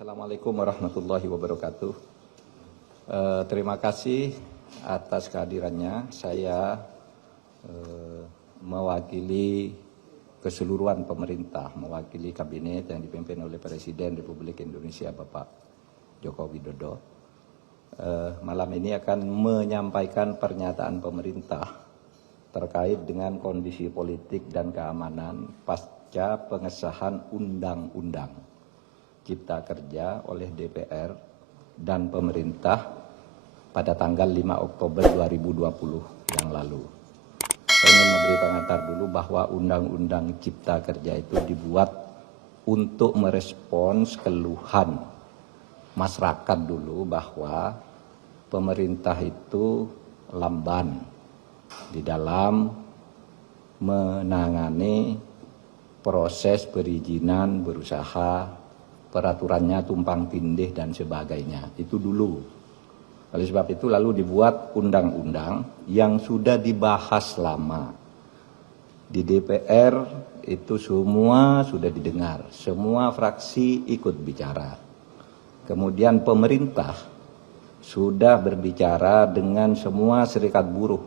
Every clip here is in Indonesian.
Assalamualaikum warahmatullahi wabarakatuh. Terima kasih atas kehadirannya. Saya mewakili keseluruhan pemerintah, mewakili kabinet yang dipimpin oleh Presiden Republik Indonesia Bapak Joko Widodo. Malam ini akan menyampaikan pernyataan pemerintah terkait dengan kondisi politik dan keamanan pasca pengesahan Undang-Undang Cipta Kerja oleh DPR dan pemerintah pada tanggal 5 Oktober 2020 yang lalu. Saya ingin memberi pengantar dulu bahwa Undang-Undang Cipta Kerja itu dibuat untuk merespons keluhan masyarakat dulu bahwa pemerintah itu lamban di dalam menangani proses perizinan berusaha, peraturannya tumpang tindih dan sebagainya. Itu dulu. Oleh sebab itu lalu dibuat undang-undang yang sudah dibahas lama. Di DPR itu semua sudah didengar, semua fraksi ikut bicara. Kemudian pemerintah sudah berbicara dengan semua serikat buruh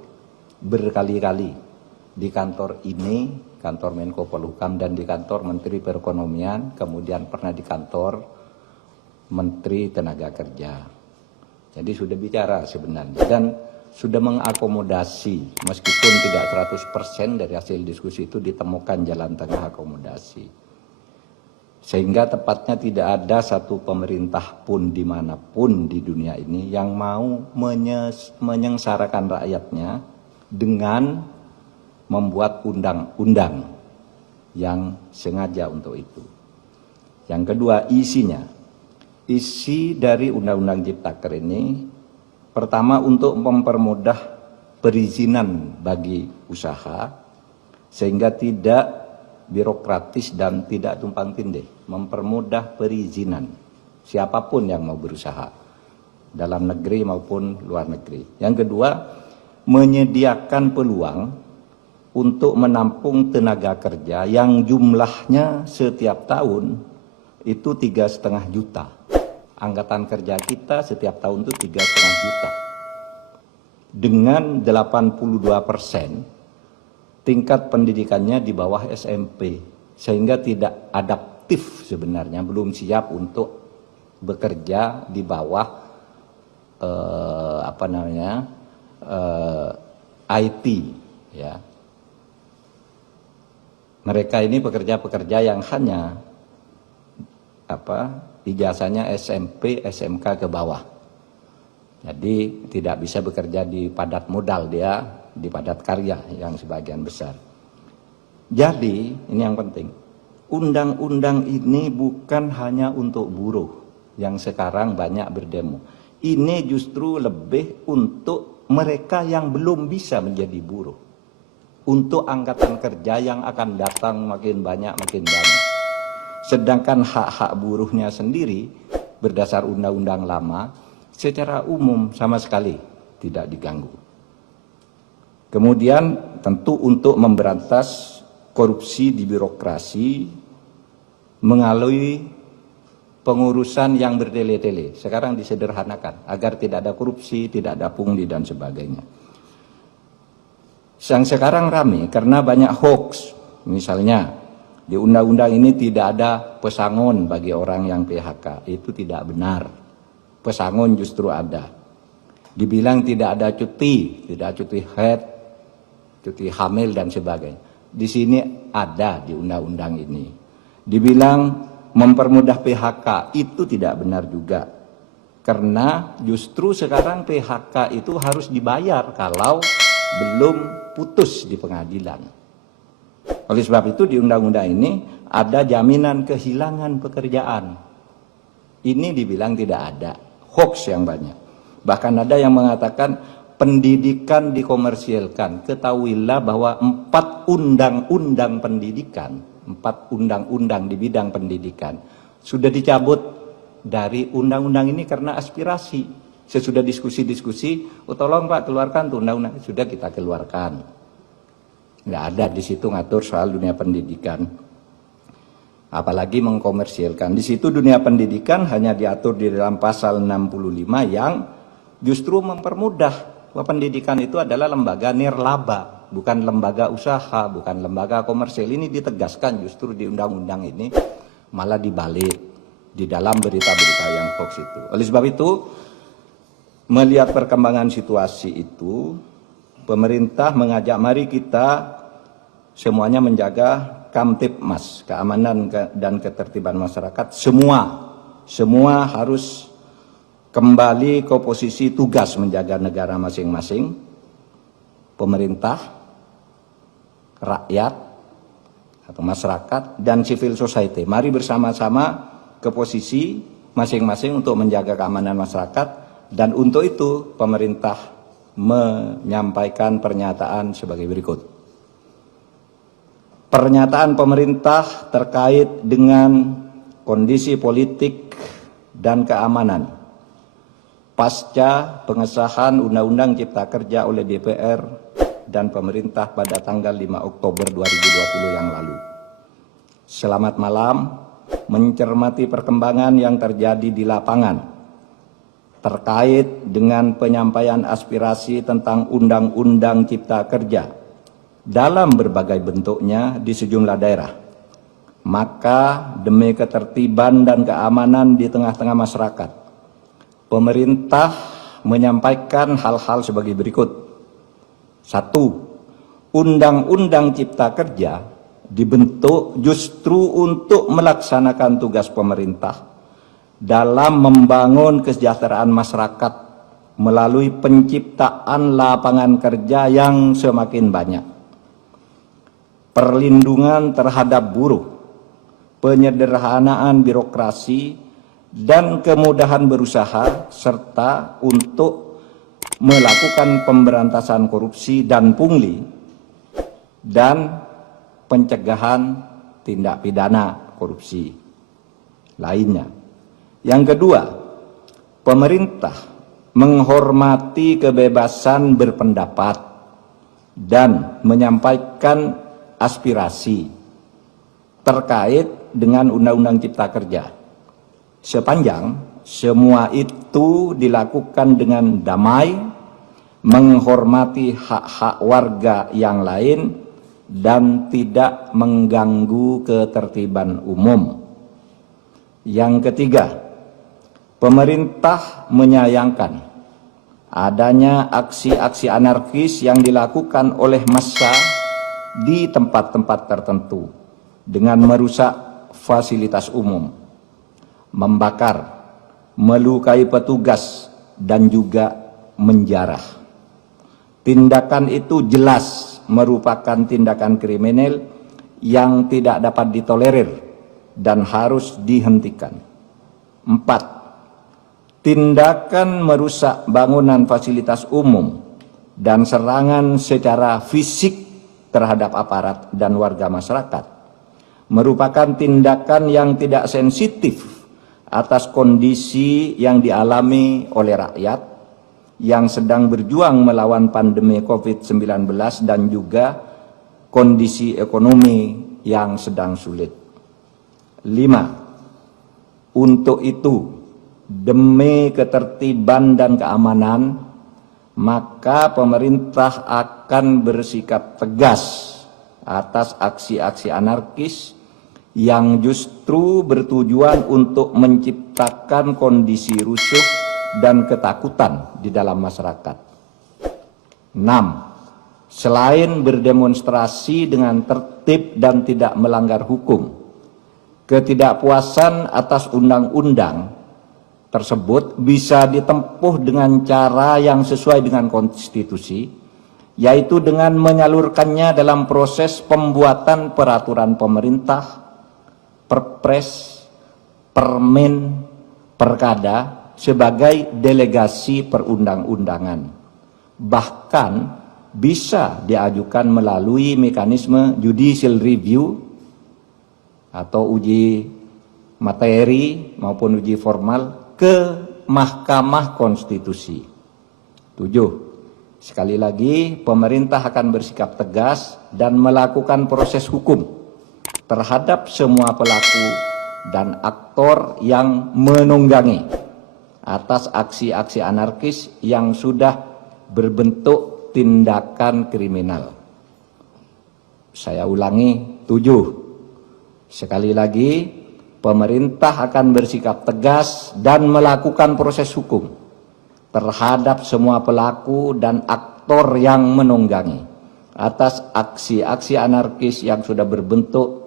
berkali-kali di kantor ini, kantor Menko Polhukam, dan di kantor Menteri Perekonomian, kemudian pernah di kantor Menteri Tenaga Kerja. Jadi sudah bicara sebenarnya dan sudah mengakomodasi, meskipun tidak 100% dari hasil diskusi itu ditemukan jalan tengah akomodasi. Sehingga tepatnya tidak ada satu pemerintah pun dimanapun di dunia ini yang mau menyengsarakan rakyatnya dengan membuat undang-undang yang sengaja untuk itu. Yang kedua, isinya. Isi dari Undang-Undang Ciptaker ini pertama untuk mempermudah perizinan bagi usaha sehingga tidak birokratis dan tidak tumpang tindih, mempermudah perizinan siapapun yang mau berusaha dalam negeri maupun luar negeri. Yang kedua, menyediakan peluang untuk menampung tenaga kerja yang jumlahnya setiap tahun itu 3,5 juta. Angkatan kerja kita setiap tahun itu 3,5 juta. Dengan 82% tingkat pendidikannya di bawah SMP, sehingga tidak adaptif sebenarnya, belum siap untuk bekerja di bawah IT, ya. Mereka ini pekerja-pekerja yang hanya ijazahnya SMP, SMK ke bawah. Jadi tidak bisa bekerja di padat modal, dia di padat karya yang sebagian besar. Jadi ini yang penting. Undang-undang ini bukan hanya untuk buruh yang sekarang banyak berdemo. Ini justru lebih untuk mereka yang belum bisa menjadi buruh. Untuk angkatan kerja yang akan datang makin banyak. Sedangkan hak-hak buruhnya sendiri berdasar undang-undang lama secara umum sama sekali tidak diganggu. Kemudian tentu untuk memberantas korupsi di birokrasi melalui pengurusan yang bertele-tele. Sekarang disederhanakan agar tidak ada korupsi, tidak ada pungli dan sebagainya. Yang sekarang ramai karena banyak hoax. Misalnya di undang-undang ini tidak ada pesangon bagi orang yang PHK. Itu tidak benar. Pesangon justru ada. Dibilang tidak ada cuti, tidak cuti haid, cuti hamil dan sebagainya. Di sini ada di undang-undang ini. Dibilang mempermudah PHK, itu tidak benar juga. Karena justru sekarang PHK itu harus dibayar kalau belum putus di pengadilan. Oleh sebab itu di undang-undang ini ada jaminan kehilangan pekerjaan. Ini dibilang tidak ada, hoax yang banyak. Bahkan ada yang mengatakan pendidikan dikomersialkan. Ketahuilah bahwa 4 undang-undang pendidikan, 4 undang-undang di bidang pendidikan sudah dicabut dari undang-undang ini karena aspirasi. Sesudah diskusi-diskusi, tolong Pak keluarkan tuh undang-undang, sudah kita keluarkan. Nggak ada di situ ngatur soal dunia pendidikan. apalagi mengkomersilkan. Di situ dunia pendidikan hanya diatur di dalam pasal 65 yang justru mempermudah bahwa pendidikan itu adalah lembaga nirlaba, bukan lembaga usaha, bukan lembaga komersil. Ini ditegaskan justru di undang-undang ini, malah dibalik di dalam berita-berita yang hoax itu. Oleh sebab itu, melihat perkembangan situasi itu, pemerintah mengajak mari kita semuanya menjaga Kamtibmas, keamanan dan ketertiban masyarakat, semua harus kembali ke posisi tugas menjaga negara masing-masing, pemerintah, rakyat atau masyarakat, dan civil society. Mari bersama-sama ke posisi masing-masing untuk menjaga keamanan masyarakat, dan untuk itu pemerintah menyampaikan pernyataan sebagai berikut. Pernyataan pemerintah terkait dengan kondisi politik dan keamanan pasca pengesahan Undang-Undang Cipta Kerja oleh DPR dan pemerintah pada tanggal 5 Oktober 2020 yang lalu. Selamat malam, mencermati perkembangan yang terjadi di lapangan terkait dengan penyampaian aspirasi tentang Undang-Undang Cipta Kerja dalam berbagai bentuknya di sejumlah daerah. Maka demi ketertiban dan keamanan di tengah-tengah masyarakat, pemerintah menyampaikan hal-hal sebagai berikut. 1. Undang-Undang Cipta Kerja dibentuk justru untuk melaksanakan tugas pemerintah dalam membangun kesejahteraan masyarakat melalui penciptaan lapangan kerja yang semakin banyak, perlindungan terhadap buruh, penyederhanaan birokrasi, dan kemudahan berusaha, serta untuk melakukan pemberantasan korupsi dan pungli, dan pencegahan tindak pidana korupsi lainnya. Yang kedua, pemerintah menghormati kebebasan berpendapat dan menyampaikan aspirasi terkait dengan Undang-Undang Cipta Kerja, sepanjang semua itu dilakukan dengan damai, menghormati hak-hak warga yang lain, dan tidak mengganggu ketertiban umum. Yang ketiga, pemerintah menyayangkan adanya aksi-aksi anarkis yang dilakukan oleh massa di tempat-tempat tertentu dengan merusak fasilitas umum, membakar, melukai petugas, dan juga menjarah. Tindakan itu jelas merupakan tindakan kriminal yang tidak dapat ditolerir dan harus dihentikan. 4. Tindakan merusak bangunan fasilitas umum dan serangan secara fisik terhadap aparat dan warga masyarakat merupakan tindakan yang tidak sensitif atas kondisi yang dialami oleh rakyat yang sedang berjuang melawan pandemi COVID-19 dan juga kondisi ekonomi yang sedang sulit. 5. Untuk itu, demi ketertiban dan keamanan, maka pemerintah akan bersikap tegas atas aksi-aksi anarkis yang justru bertujuan untuk menciptakan kondisi rusuh dan ketakutan di dalam masyarakat. 6. Selain berdemonstrasi dengan tertib dan tidak melanggar hukum, ketidakpuasan atas undang-undang tersebut bisa ditempuh dengan cara yang sesuai dengan konstitusi, yaitu dengan menyalurkannya dalam proses pembuatan peraturan pemerintah, perpres, permen, perkada sebagai delegasi perundang-undangan. Bahkan bisa diajukan melalui mekanisme judicial review atau uji materi maupun uji formal ke Mahkamah Konstitusi. 7. Sekali lagi, pemerintah akan bersikap tegas dan melakukan proses hukum terhadap semua pelaku dan aktor yang menunggangi atas aksi-aksi anarkis yang sudah berbentuk tindakan kriminal. Saya ulangi, 7. Sekali lagi, pemerintah akan bersikap tegas dan melakukan proses hukum terhadap semua pelaku dan aktor yang menunggangi atas aksi-aksi anarkis yang sudah berbentuk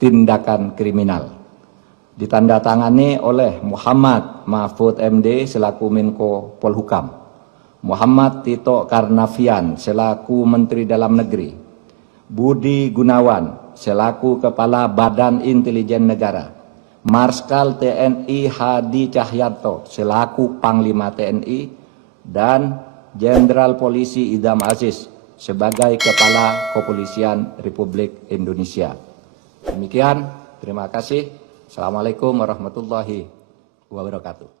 tindakan kriminal. Ditandatangani oleh Muhammad Mahfud MD selaku Menko Polhukam, Muhammad Tito Karnavian selaku Menteri Dalam Negeri, Budi Gunawan selaku Kepala Badan Intelijen Negara, Marskal TNI Hadi Cahyanto selaku Panglima TNI, dan Jenderal Polisi Idham Aziz sebagai Kepala Kepolisian Republik Indonesia. Demikian, terima kasih. Assalamualaikum warahmatullahi wabarakatuh.